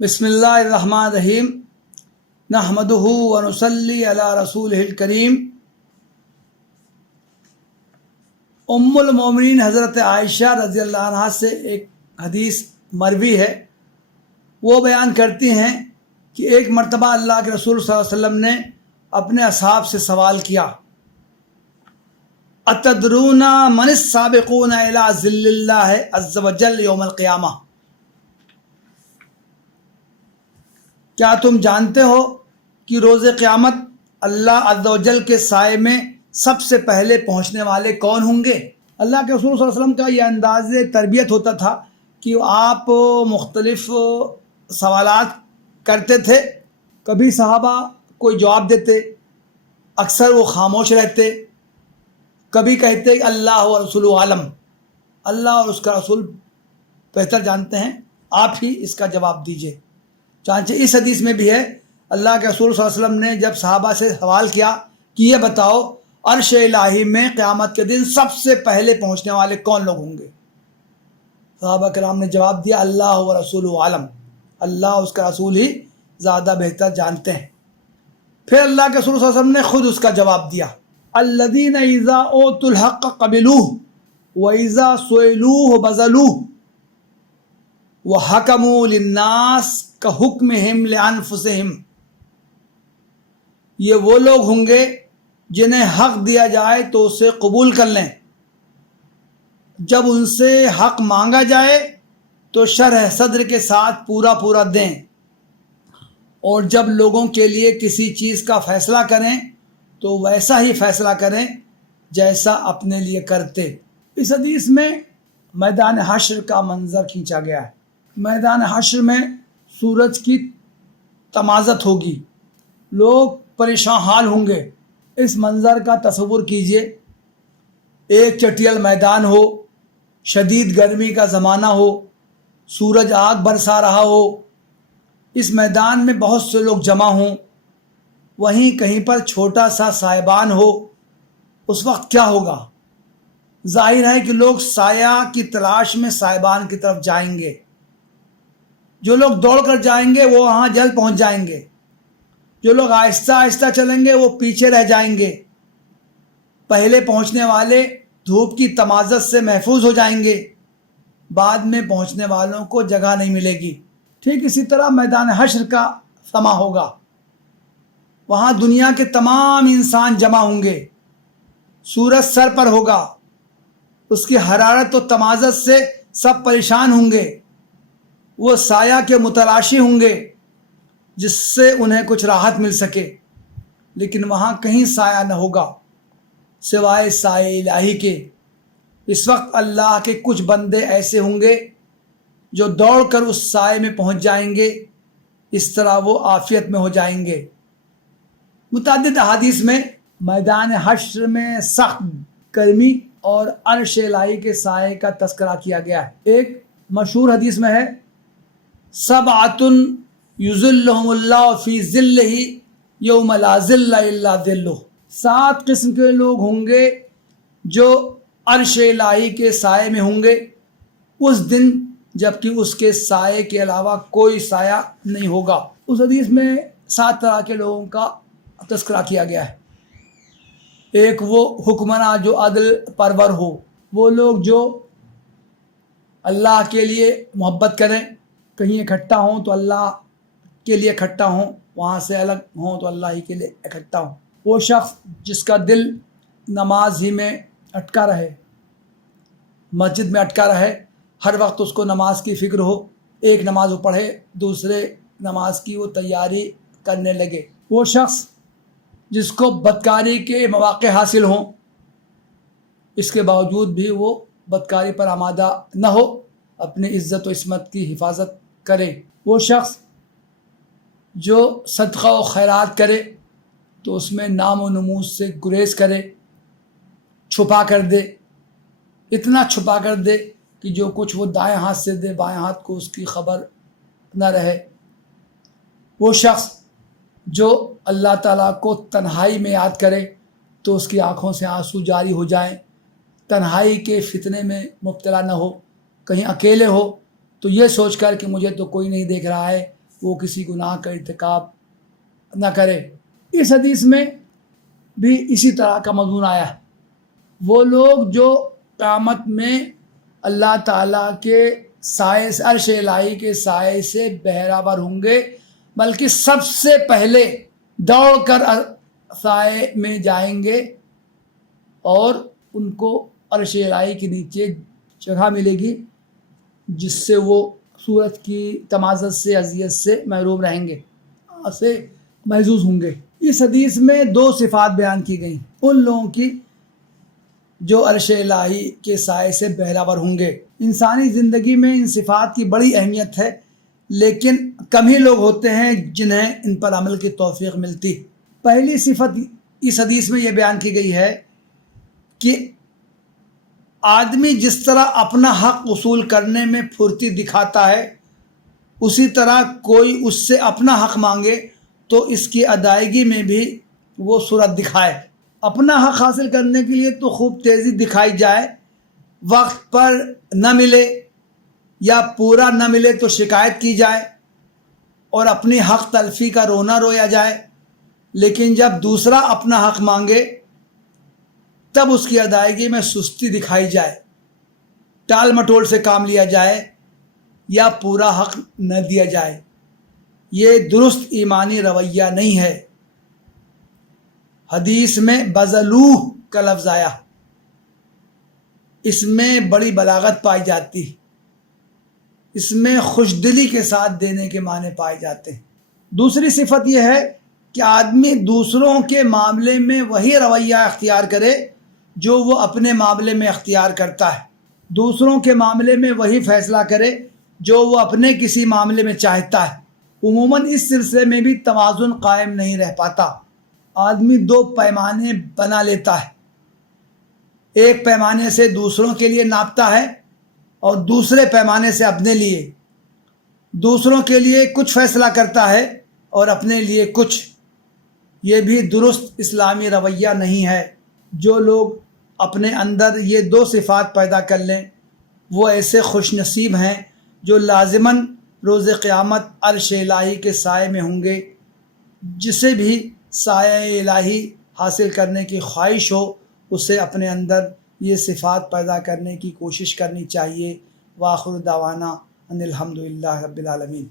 بسم اللہ الرحمن الرحیم نحمدہ ونصلی علی رسولہ الکریم۔ ام المومنین حضرت عائشہ رضی اللہ عنہا سے ایک حدیث مروی ہے، وہ بیان کرتی ہیں کہ ایک مرتبہ اللہ کے رسول صلی اللہ علیہ وسلم نے اپنے اصحاب سے سوال کیا، اتدرون من السابقون الی ظل اللہ عز وجل یوم القیامہ، کیا تم جانتے ہو کہ روز قیامت اللہ عز و جل کے سائے میں سب سے پہلے پہنچنے والے کون ہوں گے؟ اللہ کے رسول صلی اللہ علیہ وسلم کا یہ انداز تربیت ہوتا تھا کہ آپ مختلف سوالات کرتے تھے، کبھی صحابہ کوئی جواب دیتے، اکثر وہ خاموش رہتے، کبھی کہتے کہ اللہ و رسول عالم، اللہ اور اس کا رسول بہتر جانتے ہیں، آپ ہی اس کا جواب دیجئے۔ چانچہ اس حدیث میں بھی ہے، اللہ کے رسول صلی اللہ علیہ وسلم نے جب صحابہ سے سوال کیا کہ یہ بتاؤ عرش الہی میں قیامت کے دن سب سے پہلے پہنچنے والے کون لوگ ہوں گے؟ صحابہ کرام نے جواب دیا اللہ و رسول عالم، اللہ اس کا رسول ہی زیادہ بہتر جانتے ہیں۔ پھر اللہ کے رسول صلی اللہ علیہ وسلم نے خود اس کا جواب دیا، الذین اذا اوتوا الحق قبلوہ واذا سئلوہ بذلوہ وحکموا للناس کحکمہم لانفسہم، یہ وہ لوگ ہوں گے جنہیں حق دیا جائے تو اسے قبول کر لیں، جب ان سے حق مانگا جائے تو شرح صدر کے ساتھ پورا دیں، اور جب لوگوں کے لیے کسی چیز کا فیصلہ کریں تو ویسا ہی فیصلہ کریں جیسا اپنے لیے کرتے۔ اس حدیث میں میدان حشر کا منظر کھینچا گیا ہے۔ میدان حشر میں سورج کی تمازت ہوگی، لوگ پریشان حال ہوں گے۔ اس منظر کا تصور کیجئے، ایک چٹیل میدان ہو، شدید گرمی کا زمانہ ہو، سورج آگ برسا رہا ہو، اس میدان میں بہت سے لوگ جمع ہوں، وہیں کہیں پر چھوٹا سا سائبان ہو، اس وقت کیا ہوگا؟ ظاہر ہے کہ لوگ سایہ کی تلاش میں سائبان کی طرف جائیں گے، جو لوگ دوڑ کر جائیں گے وہ وہاں جلد پہنچ جائیں گے، جو لوگ آہستہ آہستہ چلیں گے وہ پیچھے رہ جائیں گے، پہلے پہنچنے والے دھوپ کی تمازت سے محفوظ ہو جائیں گے، بعد میں پہنچنے والوں کو جگہ نہیں ملے گی۔ ٹھیک اسی طرح میدان حشر کا سما ہوگا، وہاں دنیا کے تمام انسان جمع ہوں گے، سورج سر پر ہوگا، اس کی حرارت و تمازت سے سب پریشان ہوں گے، وہ سایہ کے متلاشی ہوں گے جس سے انہیں کچھ راحت مل سکے، لیکن وہاں کہیں سایہ نہ ہوگا سوائے سائے الہی کے۔ اس وقت اللہ کے کچھ بندے ایسے ہوں گے جو دوڑ کر اس سائے میں پہنچ جائیں گے، اس طرح وہ عافیت میں ہو جائیں گے۔ متعدد احادیث میں میدان حشر میں سخت گرمی اور عرش الہی کے سائے کا تذکرہ کیا گیا ہے۔ ایک مشہور حدیث میں ہے، سبعۃ یظلھم اللہ فی ظلہ یوم لا ظل الا ظلہ، 7 قسم کے لوگ ہوں گے جو عرش الہی کے سائے میں ہوں گے اس دن جبکہ اس کے سائے کے علاوہ کوئی سایہ نہیں ہوگا۔ اس حدیث میں 7 طرح کے لوگوں کا تذکرہ کیا گیا ہے۔ ایک وہ حکمراں جو عدل پرور ہو، وہ لوگ جو اللہ کے لیے محبت کریں، کہیں اکٹھا ہوں تو اللہ کے لیے اکٹھا ہوں، وہاں سے الگ ہوں تو اللہ ہی کے لیے اکٹھا ہوں۔ وہ شخص جس کا دل نماز ہی میں اٹکا رہے، مسجد میں اٹکا رہے، ہر وقت اس کو نماز کی فکر ہو، ایک نماز وہ پڑھے دوسرے نماز کی وہ تیاری کرنے لگے۔ وہ شخص جس کو بدکاری کے مواقع حاصل ہوں، اس کے باوجود بھی وہ بدکاری پر آمادہ نہ ہو، اپنی عزت و عصمت کی حفاظت کرے۔ وہ شخص جو صدقہ و خیرات کرے تو اس میں نام و نموز سے گریز کرے، چھپا کر دے، اتنا چھپا کر دے کہ جو کچھ وہ دائیں ہاتھ سے دے بائیں ہاتھ کو اس کی خبر نہ رہے۔ وہ شخص جو اللہ تعالیٰ کو تنہائی میں یاد کرے تو اس کی آنکھوں سے آنسو جاری ہو جائیں، تنہائی کے فتنے میں مبتلا نہ ہو، کہیں اکیلے ہو تو یہ سوچ کر کہ مجھے تو کوئی نہیں دیکھ رہا ہے، وہ کسی گناہ کا ارتکاب نہ کرے۔ اس حدیث میں بھی اسی طرح کا مضمون آیا ہے۔ وہ لوگ جو قیامت میں اللہ تعالیٰ کے سائے سے، عرش الہی کے سائے سے بہرابر ہوں گے، بلکہ سب سے پہلے دوڑ کر سائے میں جائیں گے اور ان کو عرش الہی کے نیچے جگہ ملے گی، جس سے وہ سورج کی تمازت سے، اذیت سے محروم رہیں گے، سے محظوظ ہوں گے۔ اس حدیث میں 2 صفات بیان کی گئیں ان لوگوں کی جو عرش الہی کے سائے سے بہرابر ہوں گے۔ انسانی زندگی میں ان صفات کی بڑی اہمیت ہے، لیکن کم ہی لوگ ہوتے ہیں جنہیں ان پر عمل کی توفیق ملتی۔ پہلی صفت اس حدیث میں یہ بیان کی گئی ہے کہ آدمی جس طرح اپنا حق وصول کرنے میں پھرتی دکھاتا ہے، اسی طرح کوئی اس سے اپنا حق مانگے تو اس کی ادائیگی میں بھی وہ صورت دکھائے۔ اپنا حق حاصل کرنے کے لیے تو خوب تیزی دکھائی جائے، وقت پر نہ ملے یا پورا نہ ملے تو شکایت کی جائے اور اپنی حق تلفی کا رونا رویا جائے، لیکن جب دوسرا اپنا حق مانگے تب اس کی ادائیگی میں سستی دکھائی جائے، ٹال مٹول سے کام لیا جائے یا پورا حق نہ دیا جائے، یہ درست ایمانی رویہ نہیں ہے۔ حدیث میں بذلوہ کا لفظ آیا، اس میں بڑی بلاغت پائی جاتی، اس میں خوشدلی کے ساتھ دینے کے معنی پائے جاتے ہیں۔ دوسری صفت یہ ہے کہ آدمی دوسروں کے معاملے میں وہی رویہ اختیار کرے جو وہ اپنے معاملے میں اختیار کرتا ہے، دوسروں کے معاملے میں وہی فیصلہ کرے جو وہ اپنے کسی معاملے میں چاہتا ہے۔ عموماً اس سلسلے میں بھی توازن قائم نہیں رہ پاتا، آدمی 2 پیمانے بنا لیتا ہے، ایک پیمانے سے دوسروں کے لیے ناپتا ہے اور دوسرے پیمانے سے اپنے لیے، دوسروں کے لیے کچھ فیصلہ کرتا ہے اور اپنے لیے کچھ۔ یہ بھی درست اسلامی رویہ نہیں ہے۔ جو لوگ اپنے اندر یہ 2 صفات پیدا کر لیں وہ ایسے خوش نصیب ہیں جو لازماً روز قیامت عرش الہی کے سائے میں ہوں گے۔ جسے بھی سایہ الہی حاصل کرنے کی خواہش ہو اسے اپنے اندر یہ صفات پیدا کرنے کی کوشش کرنی چاہیے۔ وآخر دعوانا ان الحمدللہ رب العالمین۔